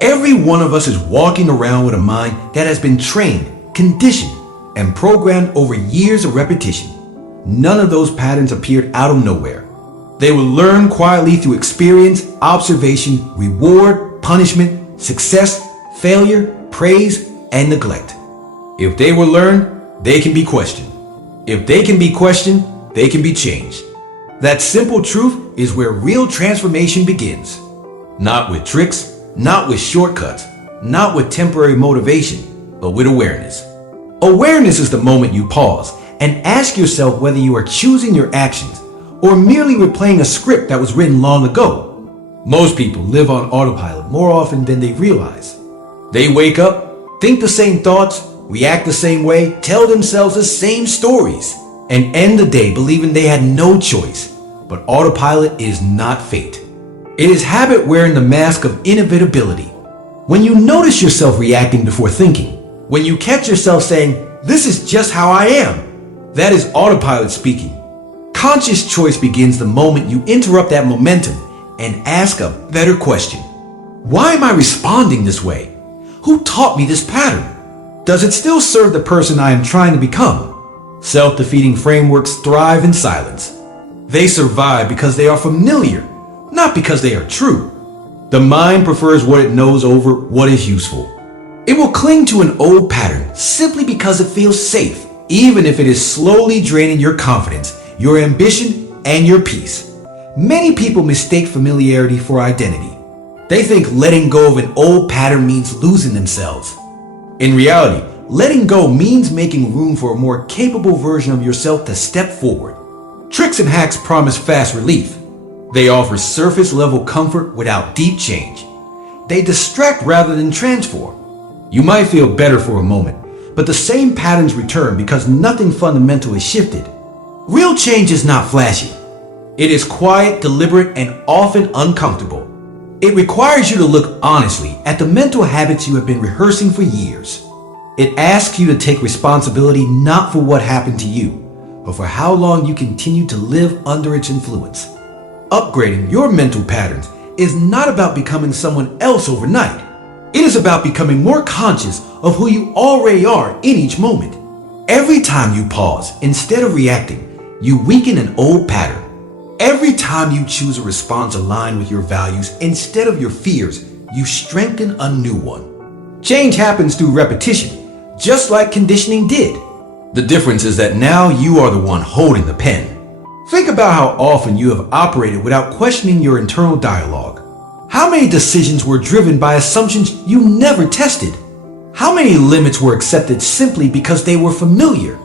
Every one of us is walking around with a mind that has been trained, conditioned, and programmed over years of repetition. None of those patterns appeared out of nowhere. They were learned quietly through experience, observation, reward, punishment, success, failure, praise, and neglect. If they were learned, they can be questioned. If they can be questioned, they can be changed. That simple truth is where real transformation begins. Not with tricks, not with shortcuts, not with temporary motivation, but with awareness. Awareness is the moment you pause and ask yourself whether you are choosing your actions or merely replaying a script that was written long ago. Most people live on autopilot more often than they realize. They wake up, think the same thoughts, react the same way, tell themselves the same stories, and end the day believing they had no choice. But autopilot is not fate. It is habit wearing the mask of inevitability. When you notice yourself reacting before thinking, when you catch yourself saying, "This is just how I am," that is autopilot speaking. Conscious choice begins the moment you interrupt that momentum and ask a better question. Why am I responding this way? Who taught me this pattern? Does it still serve the person I am trying to become? Self-defeating frameworks thrive in silence. They survive because they are familiar, not because they are true. The mind prefers what it knows over what is useful. It will cling to an old pattern simply because it feels safe, even if it is slowly draining your confidence, your ambition, and your peace. Many people mistake familiarity for identity. They think letting go of an old pattern means losing themselves. In reality, letting go means making room for a more capable version of yourself to step forward. Tricks and hacks promise fast relief. They offer surface-level comfort without deep change. They distract rather than transform. You might feel better for a moment, but the same patterns return because nothing fundamental is shifted. Real change is not flashy. It is quiet, deliberate, and often uncomfortable. It requires you to look honestly at the mental habits you have been rehearsing for years. It asks you to take responsibility not for what happened to you, but for how long you continue to live under its influence. Upgrading your mental patterns is not about becoming someone else overnight. It is about becoming more conscious of who you already are in each moment. Every time you pause, instead of reacting, you weaken an old pattern. Every time you choose a response aligned with your values instead of your fears, you strengthen a new one. Change happens through repetition, just like conditioning did. The difference is that now you are the one holding the pen. Think about how often you have operated without questioning your internal dialogue. How many decisions were driven by assumptions you never tested? How many limits were accepted simply because they were familiar?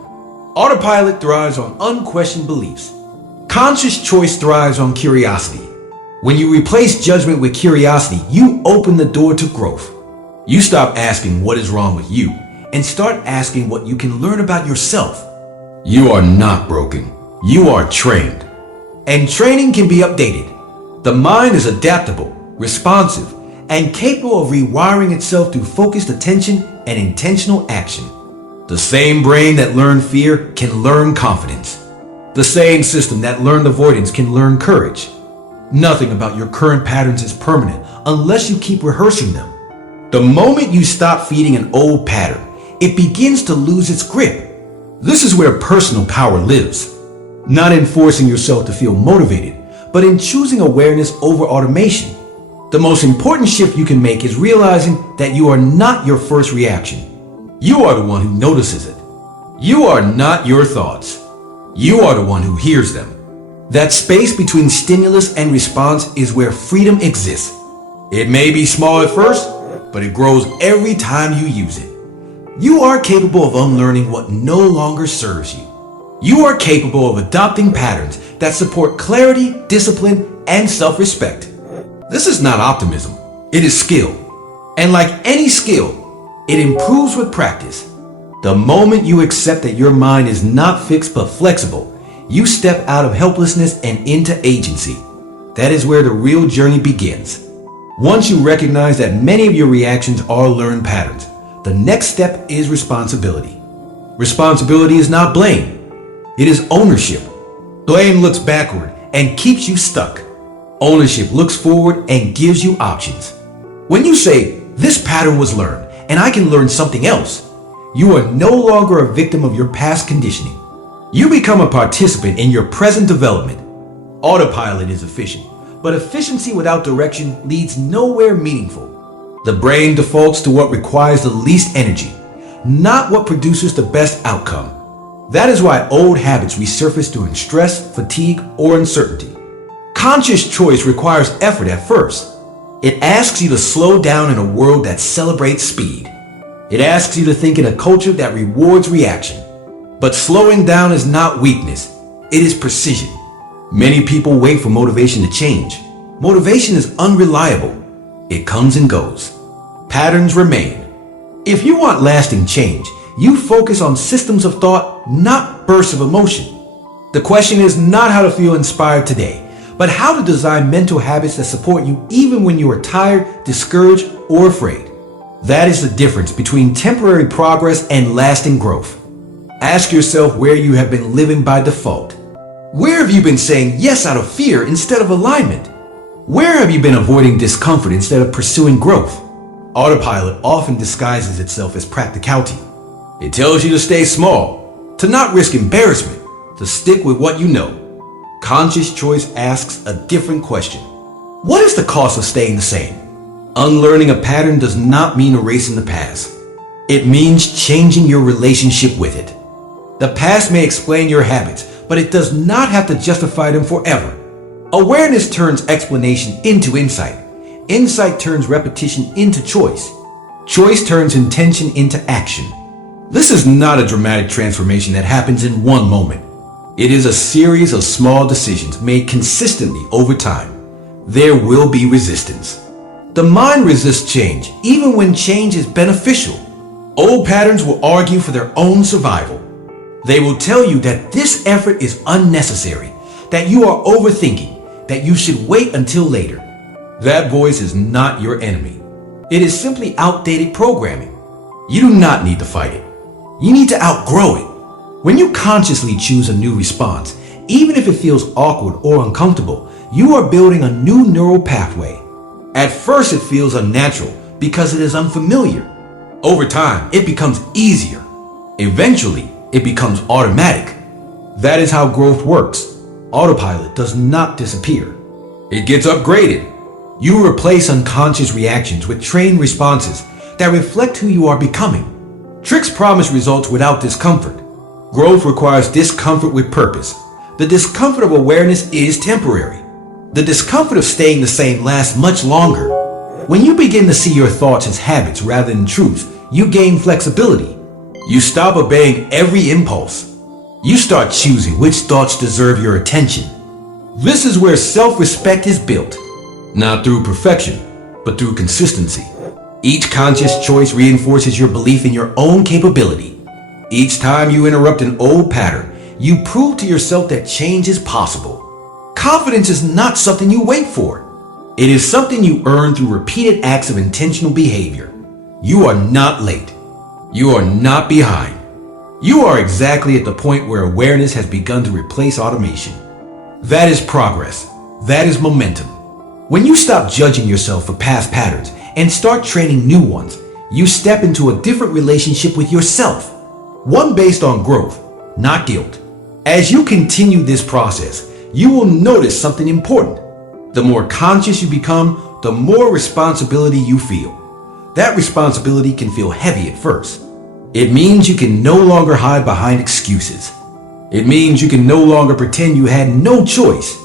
Autopilot thrives on unquestioned beliefs. Conscious choice thrives on curiosity. When you replace judgment with curiosity, you open the door to growth. You stop asking what is wrong with you and start asking what you can learn about yourself. You are not broken. You are trained. And training can be updated. The mind is adaptable, responsive, and capable of rewiring itself through focused attention and intentional action. The same brain that learned fear can learn confidence. The same system that learned avoidance can learn courage. Nothing about your current patterns is permanent unless you keep rehearsing them. The moment you stop feeding an old pattern, it begins to lose its grip. This is where personal power lives. Not in forcing yourself to feel motivated, but in choosing awareness over automation. The most important shift you can make is realizing that you are not your first reaction. You are the one who notices it. You are not your thoughts. You are the one who hears them. That space between stimulus and response is where freedom exists. It may be small at first, but it grows every time you use it. You are capable of unlearning what no longer serves you. You are capable of adopting patterns that support clarity, discipline, and self-respect. This is not optimism. It is skill. And like any skill, it improves with practice. The moment you accept that your mind is not fixed but flexible, you step out of helplessness and into agency. That is where the real journey begins. Once you recognize that many of your reactions are learned patterns, the next step is responsibility. Responsibility is not blame. It is ownership. Blame looks backward and keeps you stuck. Ownership looks forward and gives you options. When you say, This pattern was learned, and I can learn something else. You are no longer a victim of your past conditioning. You become a participant in your present development. Autopilot is efficient, but efficiency without direction leads nowhere meaningful. The brain defaults to what requires the least energy, not what produces the best outcome. That is why old habits resurface during stress, fatigue, or uncertainty. Conscious choice requires effort at first. It asks you to slow down in a world that celebrates speed. It asks you to think in a culture that rewards reaction. But slowing down is not weakness, it is precision. Many people wait for motivation to change. Motivation is unreliable. It comes and goes. Patterns remain. If you want lasting change, you focus on systems of thought, not bursts of emotion. The question is not how to feel inspired today, but how to design mental habits that support you even when you are tired, discouraged, or afraid. That is the difference between temporary progress and lasting growth. Ask yourself where you have been living by default. Where have you been saying yes out of fear instead of alignment? Where have you been avoiding discomfort instead of pursuing growth? Autopilot often disguises itself as practicality. It tells you to stay small, to not risk embarrassment, to stick with what you know. Conscious choice asks a different question. What is the cost of staying the same? Unlearning a pattern does not mean erasing the past. It means changing your relationship with it. The past may explain your habits, but it does not have to justify them forever. Awareness turns explanation into insight. Insight turns repetition into choice. Choice turns intention into action. This is not a dramatic transformation that happens in one moment. It is a series of small decisions made consistently over time. There will be resistance. The mind resists change, even when change is beneficial. Old patterns will argue for their own survival. They will tell you that this effort is unnecessary, that you are overthinking, that you should wait until later. That voice is not your enemy. It is simply outdated programming. You do not need to fight it. You need to outgrow it. When you consciously choose a new response, even if it feels awkward or uncomfortable, you are building a new neural pathway. At first it feels unnatural because it is unfamiliar. Over time, it becomes easier. Eventually, it becomes automatic. That is how growth works. Autopilot does not disappear. It gets upgraded. You replace unconscious reactions with trained responses that reflect who you are becoming. Tricks promise results without discomfort. Growth requires discomfort with purpose. The discomfort of awareness is temporary. The discomfort of staying the same lasts much longer. When you begin to see your thoughts as habits rather than truths, you gain flexibility. You stop obeying every impulse. You start choosing which thoughts deserve your attention. This is where self-respect is built. Not through perfection, but through consistency. Each conscious choice reinforces your belief in your own capability. Each time you interrupt an old pattern, you prove to yourself that change is possible. Confidence is not something you wait for. It is something you earn through repeated acts of intentional behavior. You are not late. You are not behind. You are exactly at the point where awareness has begun to replace automation. That is progress. That is momentum. When you stop judging yourself for past patterns and start training new ones, you step into a different relationship with yourself. One based on growth, not guilt. As you continue this process, you will notice something important. The more conscious you become, the more responsibility you feel. That responsibility can feel heavy at first. It means you can no longer hide behind excuses. It means you can no longer pretend you had no choice.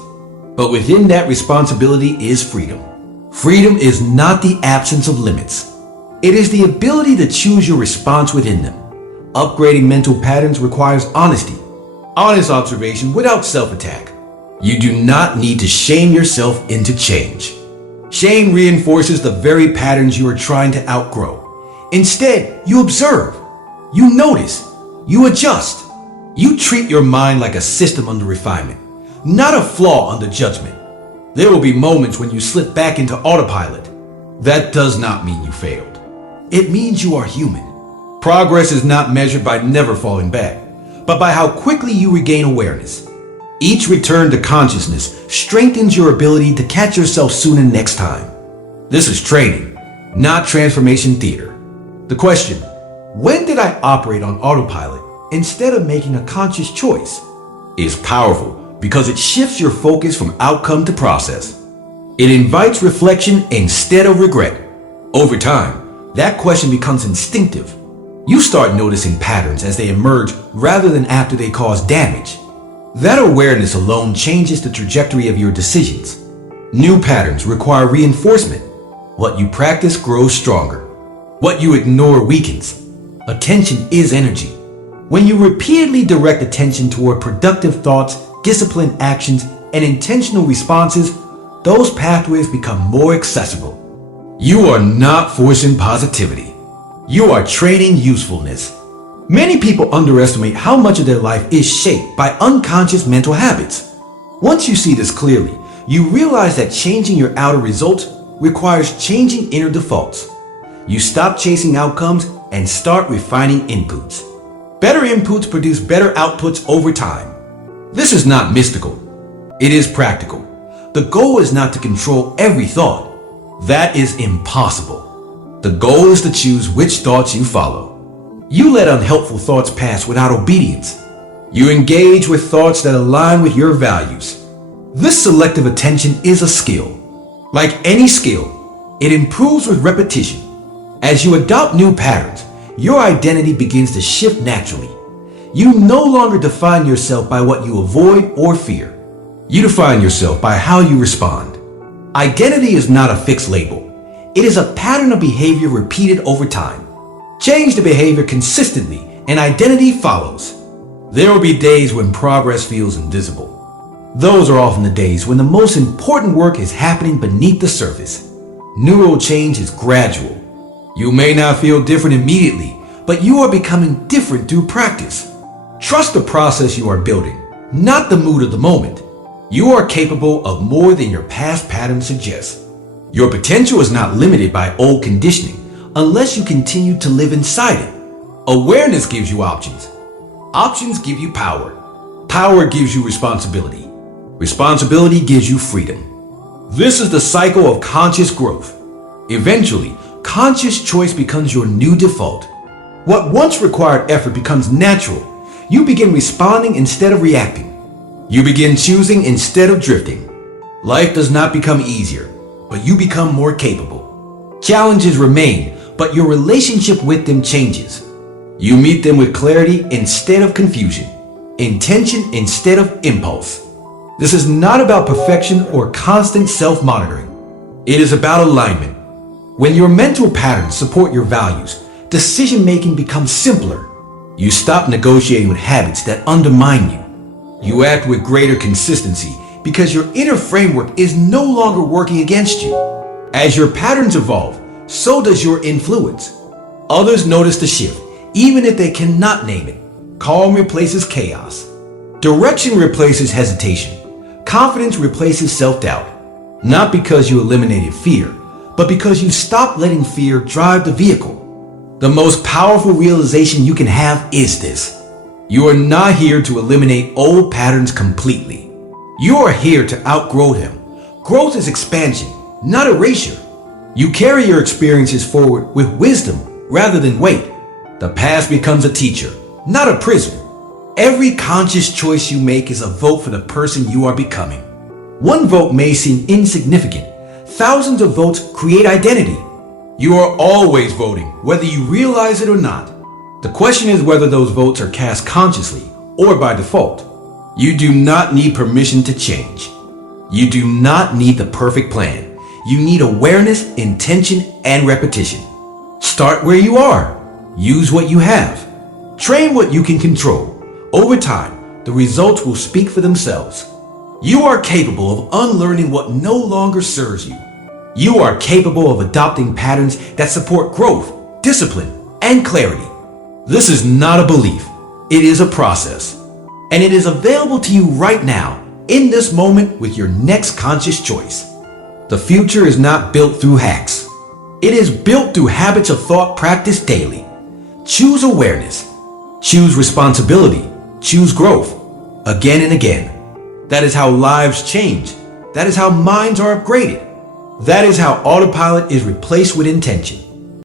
But within that responsibility is freedom. Freedom is not the absence of limits. It is the ability to choose your response within them. Upgrading mental patterns requires honesty. Honest observation without self-attack. You do not need to shame yourself into change. Shame reinforces the very patterns you are trying to outgrow. Instead, you observe. You notice. You adjust. You treat your mind like a system under refinement, not a flaw under judgment. There will be moments when you slip back into autopilot. That does not mean you failed. It means you are human. Progress is not measured by never falling back, but by how quickly you regain awareness. Each return to consciousness strengthens your ability to catch yourself sooner next time. This is training. not transformation theater. The question, when did I operate on autopilot instead of making a conscious choice, is powerful because it shifts your focus from outcome to process. It invites reflection instead of regret. Over time, that question becomes instinctive. You start noticing patterns as they emerge rather than after they cause damage. That awareness alone changes the trajectory of your decisions. New patterns require reinforcement. What you practice grows stronger. What you ignore weakens. Attention is energy. When you repeatedly direct attention toward productive thoughts, disciplined actions, and intentional responses, those pathways become more accessible. You are not forcing positivity. You are training usefulness. Many people underestimate how much of their life is shaped by unconscious mental habits. Once you see this clearly, you realize that changing your outer results requires changing inner defaults. You stop chasing outcomes and start refining inputs. Better inputs produce better outputs over time. This is not mystical. It is practical. The goal is not to control every thought. That is impossible. The goal is to choose which thoughts you follow. You let unhelpful thoughts pass without obedience. You engage with thoughts that align with your values. This selective attention is a skill. Like any skill, it improves with repetition. As you adopt new patterns, your identity begins to shift naturally. You no longer define yourself by what you avoid or fear. You define yourself by how you respond. Identity is not a fixed label. It is a pattern of behavior repeated over time. Change the behavior consistently and identity follows. There will be days when progress feels invisible. Those are often the days when the most important work is happening beneath the surface. Neural change is gradual. You may not feel different immediately, but you are becoming different through practice. Trust the process you are building, not the mood of the moment. You are capable of more than your past patterns suggest. Your potential is not limited by old conditioning unless you continue to live inside it. Awareness gives you options. Options give you power. Power gives you responsibility. Responsibility gives you freedom. This is the cycle of conscious growth. Eventually, conscious choice becomes your new default. What once required effort becomes natural. You begin responding instead of reacting. You begin choosing instead of drifting. Life does not become easier, but you become more capable. Challenges remain, but your relationship with them changes. You meet them with clarity instead of confusion, intention instead of impulse. This is not about perfection or constant self-monitoring. It is about alignment. When your mental patterns support your values, decision-making becomes simpler. You stop negotiating with habits that undermine you. You act with greater consistency because your inner framework is no longer working against you. As your patterns evolve, so does your influence. Others notice the shift, even if they cannot name it. Calm replaces chaos. Direction replaces hesitation. Confidence replaces self-doubt. Not because you eliminated fear, but because you stopped letting fear drive the vehicle. The most powerful realization you can have is this. You are not here to eliminate old patterns completely. You are here to outgrow them. Growth is expansion, not erasure. You carry your experiences forward with wisdom rather than weight. The past becomes a teacher, not a prison. Every conscious choice you make is a vote for the person you are becoming. One vote may seem insignificant. Thousands of votes create identity. You are always voting, whether you realize it or not. The question is whether those votes are cast consciously or by default. You do not need permission to change. You do not need the perfect plan. You need awareness, intention, and repetition. Start where you are. Use what you have. Train what you can control. Over time, the results will speak for themselves. You are capable of unlearning what no longer serves you. You are capable of adopting patterns that support growth, discipline, and clarity. This is not a belief. It is a process. And it is available to you right now, in this moment with your next conscious choice. The future is not built through hacks. It is built through habits of thought practiced daily. Choose awareness. Choose responsibility. Choose growth. Again and again. That is how lives change. That is how minds are upgraded. That is how autopilot is replaced with intention.